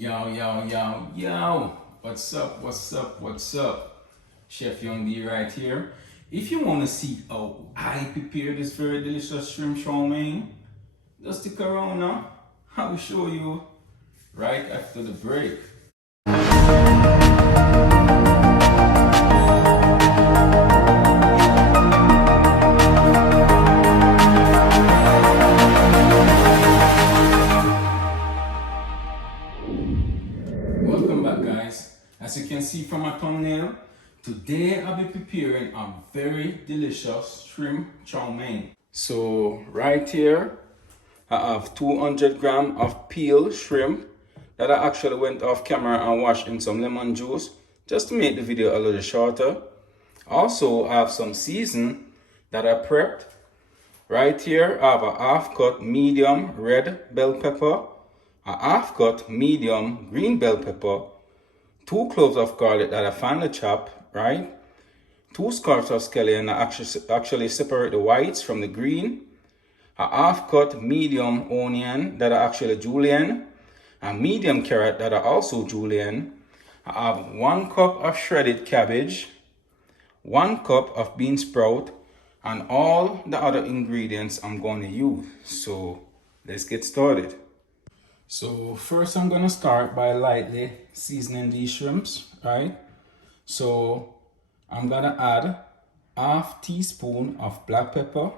Yo, yo, yo, yo. What's up, what's up, what's up? Chef Young D right here. If you want to see how I prepare this very delicious shrimp chow mein, just stick around now. I will show you right after the break. Welcome back, guys. As you can see from my thumbnail, today I'll be preparing a very delicious shrimp chow mein. So right here I have 200 grams of peeled shrimp that I actually went off camera and washed in some lemon juice just to make the video a little shorter. Also, I have some season that I prepped. Right here I have a half cut medium red bell pepper, a half cut medium green bell pepper, 2 cloves of garlic that I finely chopped, right? 2 scallops of scallion. I actually separate the whites from the green. A half cut medium onion that I actually julienne. A medium carrot that I also julienne. I have 1 cup of shredded cabbage, 1 cup of bean sprout, and all the other ingredients I'm going to use. So let's get started. So first I'm going to start by lightly seasoning these shrimps, right? So I'm going to add half teaspoon of black pepper,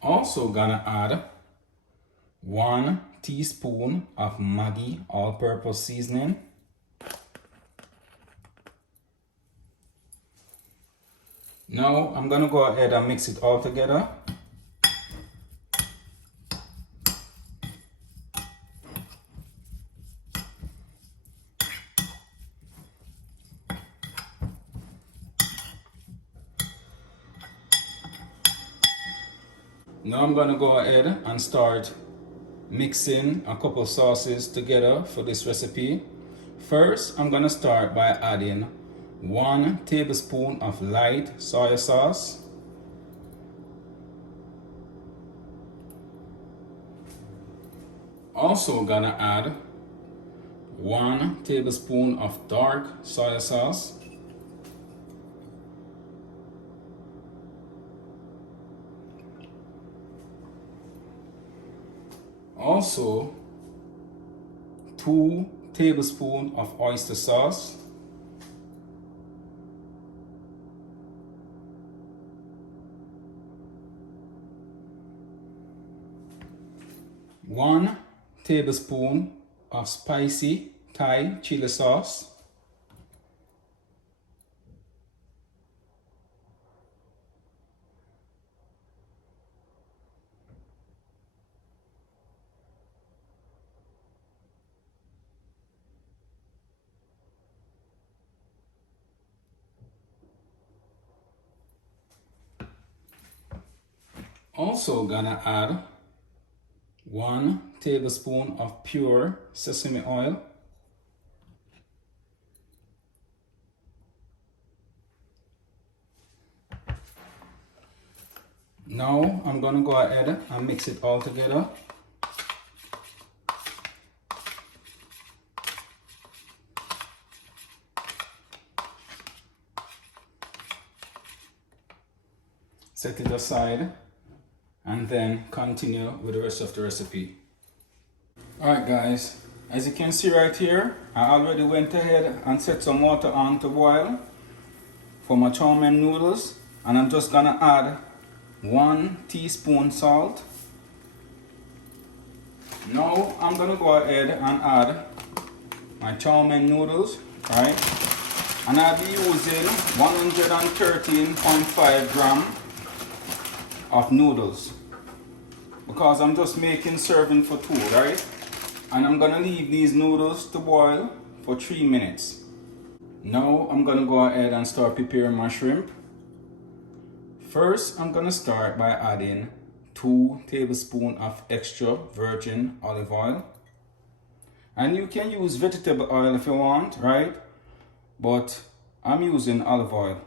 also gonna add 1 teaspoon of Maggi all-purpose seasoning, now I'm gonna go ahead and mix it all together. Now I'm gonna go ahead and start mixing a couple sauces together for this recipe. First, I'm gonna start by adding 1 tablespoon of light soy sauce, also gonna add 1 tablespoon of dark soy sauce, also 2 tablespoons of oyster sauce, one tablespoon of spicy Thai chili sauce, also gonna add 1 tablespoon of pure sesame oil, now I'm gonna go ahead and mix it all together. Set it aside and then continue with the rest of the recipe. Alright guys, as you can see right here, I already went ahead and set some water on to boil for my chow mein noodles, and I'm just gonna add 1 teaspoon salt. Now I'm gonna go ahead and add my chow mein noodles, right? And I'll be using 113.5 grams of noodles because I'm just making serving for 2, right? And I'm gonna leave these noodles to boil for 3 minutes. Now I'm gonna go ahead and start preparing my shrimp. First, I'm gonna start by adding 2 tablespoons of extra virgin olive oil. And you can use vegetable oil if you want, right? But I'm using olive oil.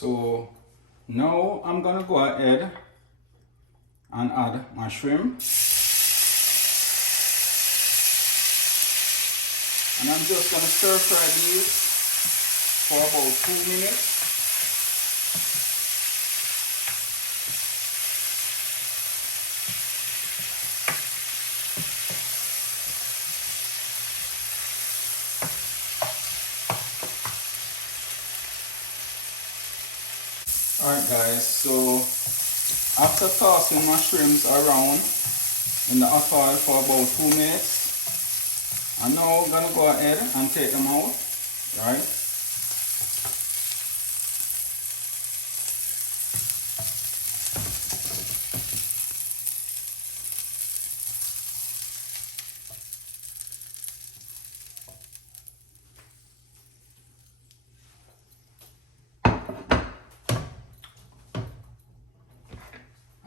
So now I'm gonna go ahead and add my shrimp. And I'm just gonna stir fry these for about 2 minutes. Alright guys, so after tossing my shrimps around in the hot oil for about 2 minutes, I'm now gonna go ahead and take them out, right?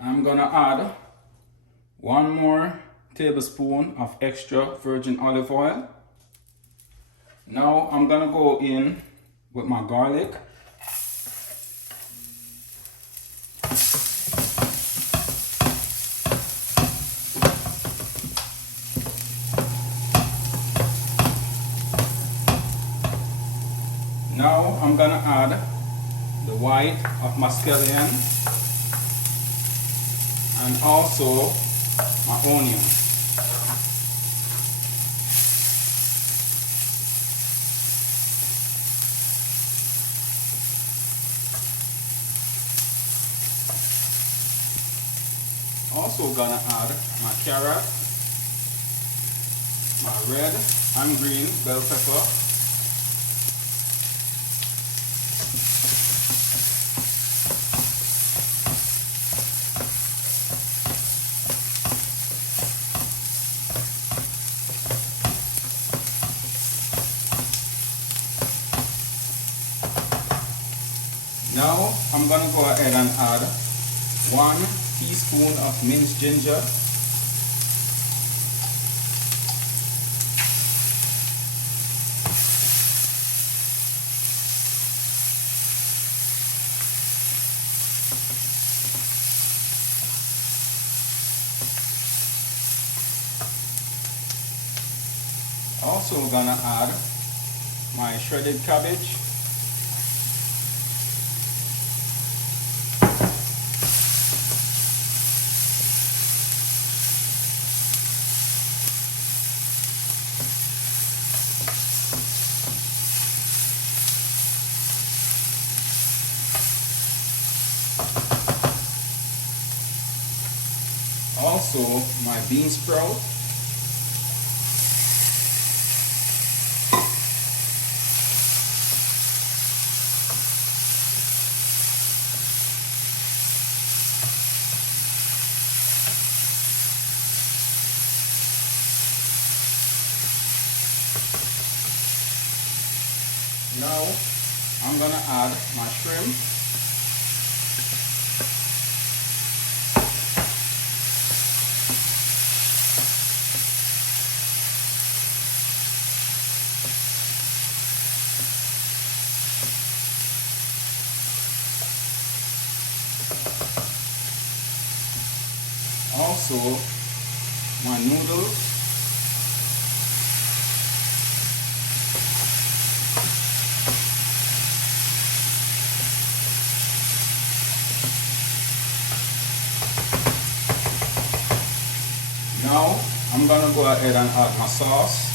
I'm gonna add 1 more tablespoon of extra virgin olive oil. Now I'm gonna go in with my garlic. Now I'm gonna add the white of my scallion and also my onion. Also gonna add my carrot, my red and green bell pepper, Now I'm gonna go ahead and add 1 teaspoon of minced ginger, also gonna add my shredded cabbage, also my bean sprout, Now I'm gonna add my shrimp, also my noodles, now I'm gonna go ahead and add my sauce.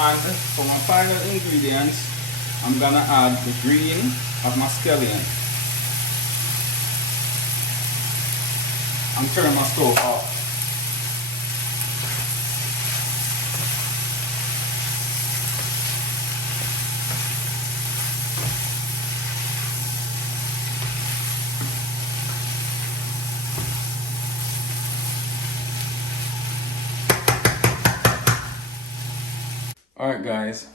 And for my final ingredients, I'm gonna add the green of my scallion. I'm turning my stove off. Alright guys,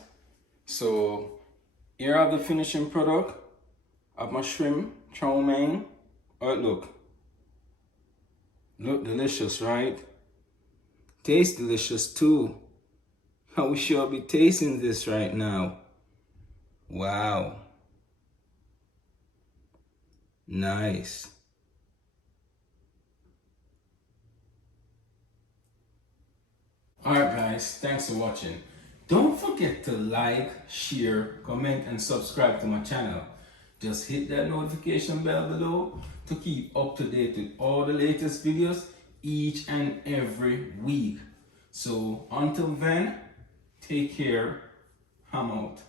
so here I have the finishing product of my shrimp chow mein. Alright, look delicious, right? Tastes delicious too. I wish you'll be tasting this right now. Wow, nice. Alright guys, thanks for watching. Don't forget to like, share, comment and subscribe to my channel. Just hit that notification bell below to keep up to date with all the latest videos each and every week. So until then, take care. I'm out.